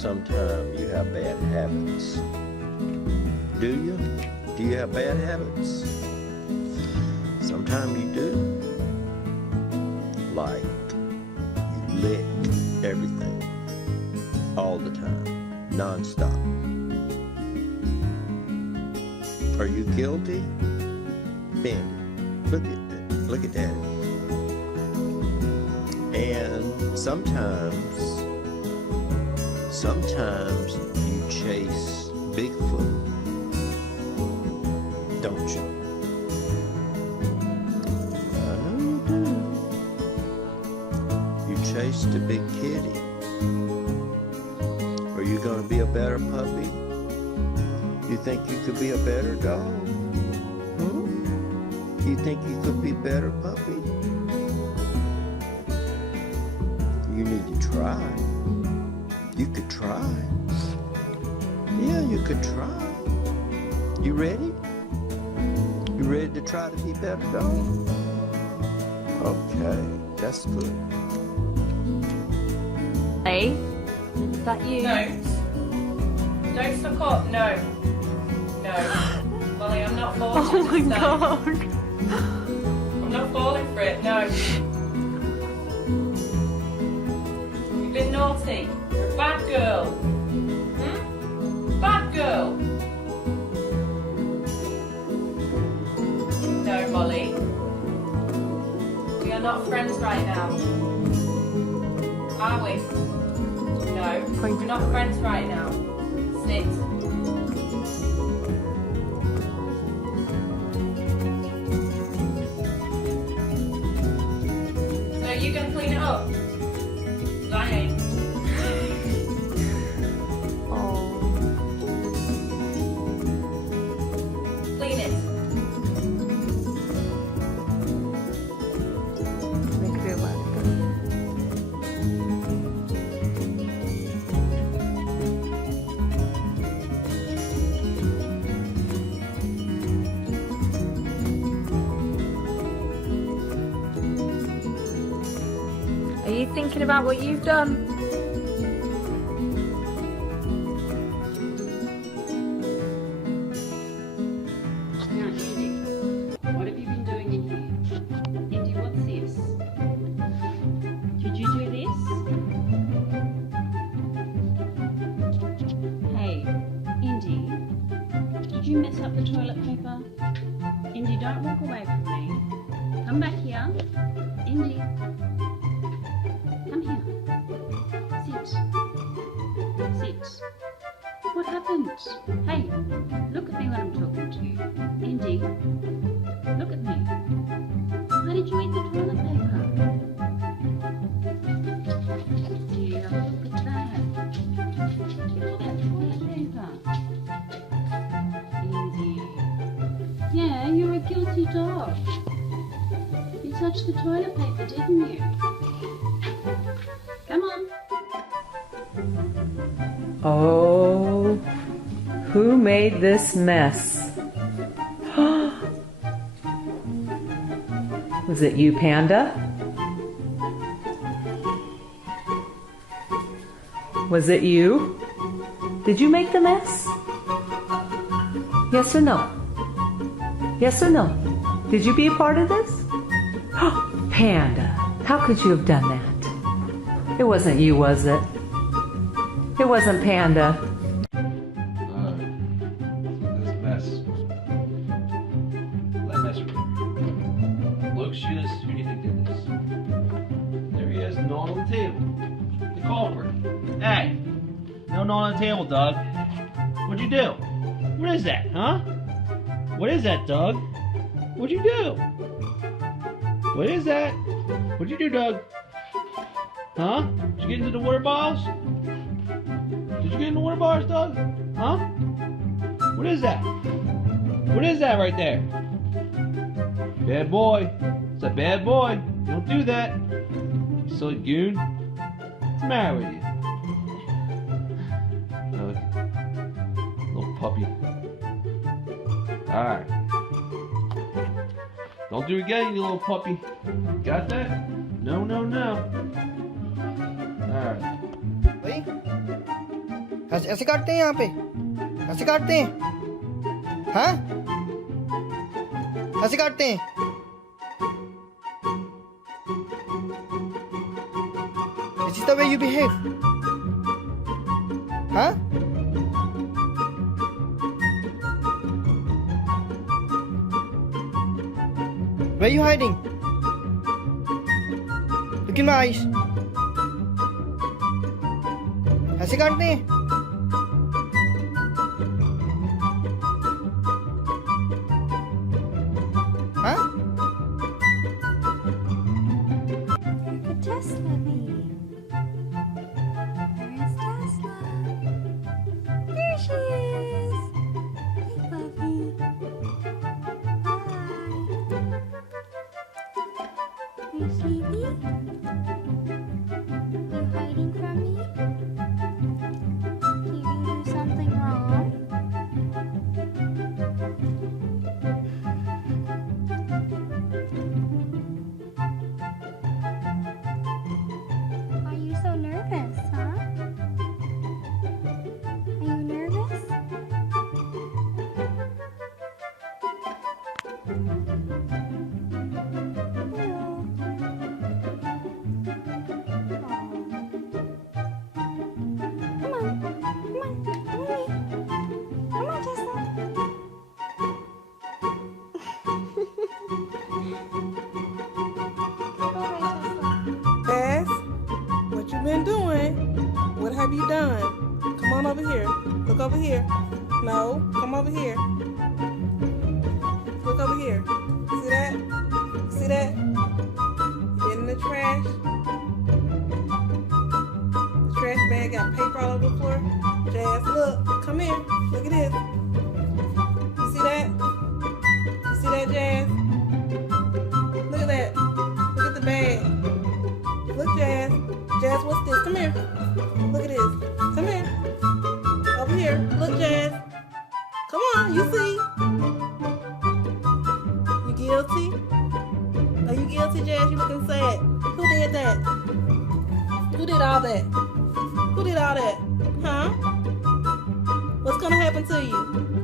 sometimes you have bad habits? Do you? Do you have bad habits? Sometimes you do. Like, you lick everything all the time, non-stop. Are you guilty? Bendy, look at that. And sometimes you chase Bigfoot, don't you? I know you do. You chase the big kitty. Are you gonna be a better puppy? You think you could be a better dog? You think you could be better puppy? You need to try. You could try. Yeah, you could try. You ready? You ready to try to be better dog? Okay, that's good. Hey, is that you? Don't suck up. No. Molly, I'm not falling Oh for my this time. god. I'm not falling for it, no. You've been naughty. You're a bad girl. Bad girl. No, Molly. We are not friends right now. Are we? No, we're not friends right now. Sit. So you gonna clean it up? 'Cause I ain't. Oh. Clean it. Make it feel like Are you thinking about what you've done? Now, Indy, what have you been doing in here? Indy, what's this? Did you do this? Hey, Indy, did you mess up the toilet paper? Indy, don't walk away from me. Come back here. Indy. Come here. Sit. What happened? Hey, look at me when I'm talking to you. Indy, look at me. Why did you eat the toilet paper? Yeah, look at that. All that toilet paper. Indy. Yeah, you're a guilty dog. You touched the toilet paper, didn't you? Come on. Oh, who made this mess? Was it you, Panda? Was it you? Did you make the mess? Yes or no? Yes or no? Did you be a part of this? Panda, how could you have done that? It wasn't you, was it? It wasn't Panda. This mess. That mess right here. Look, shoot us. Who do you think did this? There he is, gnawing on the table. The culprit. Hey, no gnawing on the table, Doug. What'd you do? What is that, huh? What is that, Doug? What'd you do? What is that? What'd you do, Doug? Huh? Did you get into the water bottles? Did you get in the water bars, Doug? Huh? What is that? What is that right there? Bad boy. It's a bad boy. Don't do that. You silly goon. What's the matter with you? Little puppy. Alright. Don't do it again, you little puppy. Got that? No. Alright. Lee? ऐसे काटते हैं यहाँ पे, ऐसे काटते हैं, हाँ ऐसे काटते हैं। Is this the way you behave? Huh? Where are you hiding? Look in my eyes. ऐसे काटते हैं। हाँ? Tesla baby. Where's Tesla? There she is. Hey, Puppy. Hi. You sleepy? You hiding from me? Did you do something wrong? Are you so nervous, huh? Are you nervous? Hello. Come on, come on, come on, come on, Tesla. Go away, Tesla. Tess, what you been doing? What have you done? Come on over here. Look over here. No, come over here. Look over here. See that? See that? You been in the trash. The trash bag got paper all over the floor. Jazz, look. Come here. Look at this. You see that? You see that, Jazz? Look at that. Look at the bag. Look, Jazz. Jazz, what's this? Come here. Look at this. Come here. Over here. Look, Jazz. Come on, you see. You guilty? Are you guilty, Jazz? You looking sad. Who did that? Who did all that? Who did all that? Huh? What's gonna happen to you?